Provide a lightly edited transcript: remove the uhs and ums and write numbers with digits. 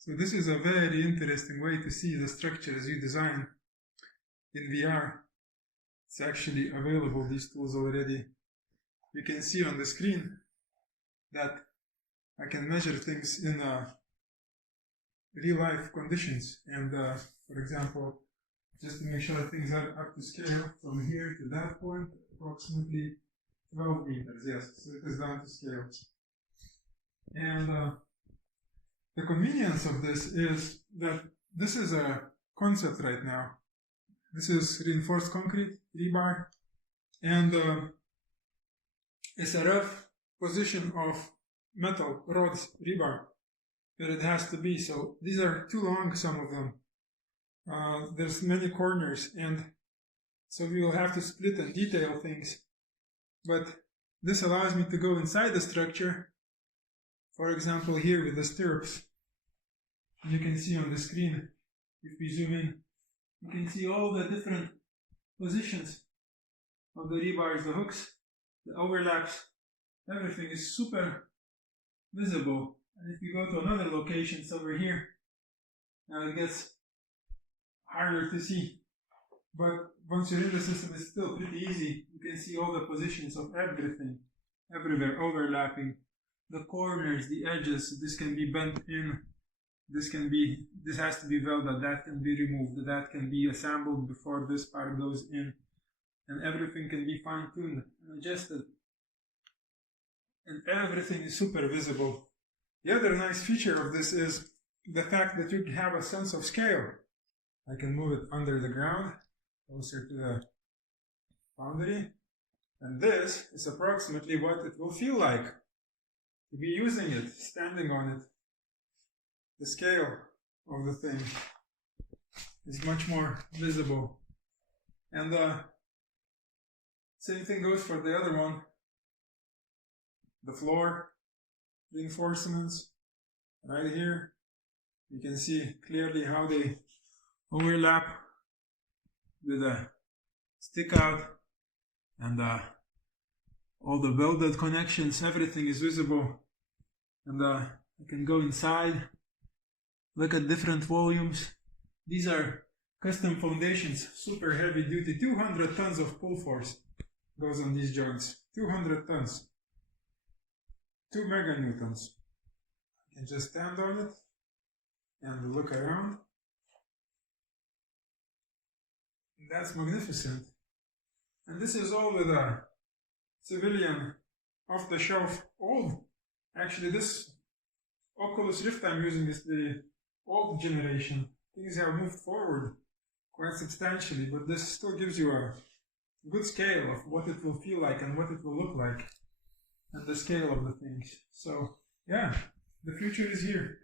So this is a very interesting way to see the structures you design in VR. It's actually available, these tools already. You can see on the screen that I can measure things in real-life conditions. And for example, just to make sure things are up to scale, from here to that point, approximately 12 meters, yes, so it is down to scale. And the convenience of this is that this is a concept right now. This is reinforced concrete, rebar, and it's a rough position of metal rods, rebar, where it has to be. So these are too long, some of them. There's many corners, and so we will have to split and detail things. But this allows me to go inside the structure. For example, here with the stirrups, you can see on the screen, if we zoom in, you can see all the different positions of the rebars, the hooks, the overlaps. Everything is super visible. And if you go to another location, it's over here, now it gets harder to see. But once you're in the system, it's still pretty easy. You can see all the positions of everything, everywhere, overlapping. The corners, the edges, this can be bent in, this has to be welded, that can be removed, that can be assembled before this part goes in, and everything can be fine-tuned and adjusted. And everything is super visible. The other nice feature of this is the fact that you have a sense of scale. I can move it under the ground, closer to the boundary, and this is approximately what it will feel like to be using it, standing on it. The scale of the thing is much more visible. And same thing goes for the other one. The floor reinforcements right here. You can see clearly how they overlap with a stick out, and all the welded connections, everything is visible. And I can go inside, look at different volumes. These are custom foundations, super heavy duty, 200 tons of pull force goes on these joints, 200 tons, 2 meganewtons. I can just stand on it and look around. And that's magnificent. And this is all with a civilian off-the-shelf old. Actually, this Oculus Rift I'm using is the old generation. Things have moved forward quite substantially, but this still gives you a good scale of what it will feel like and what it will look like, and the scale of the things. So, yeah, the future is here.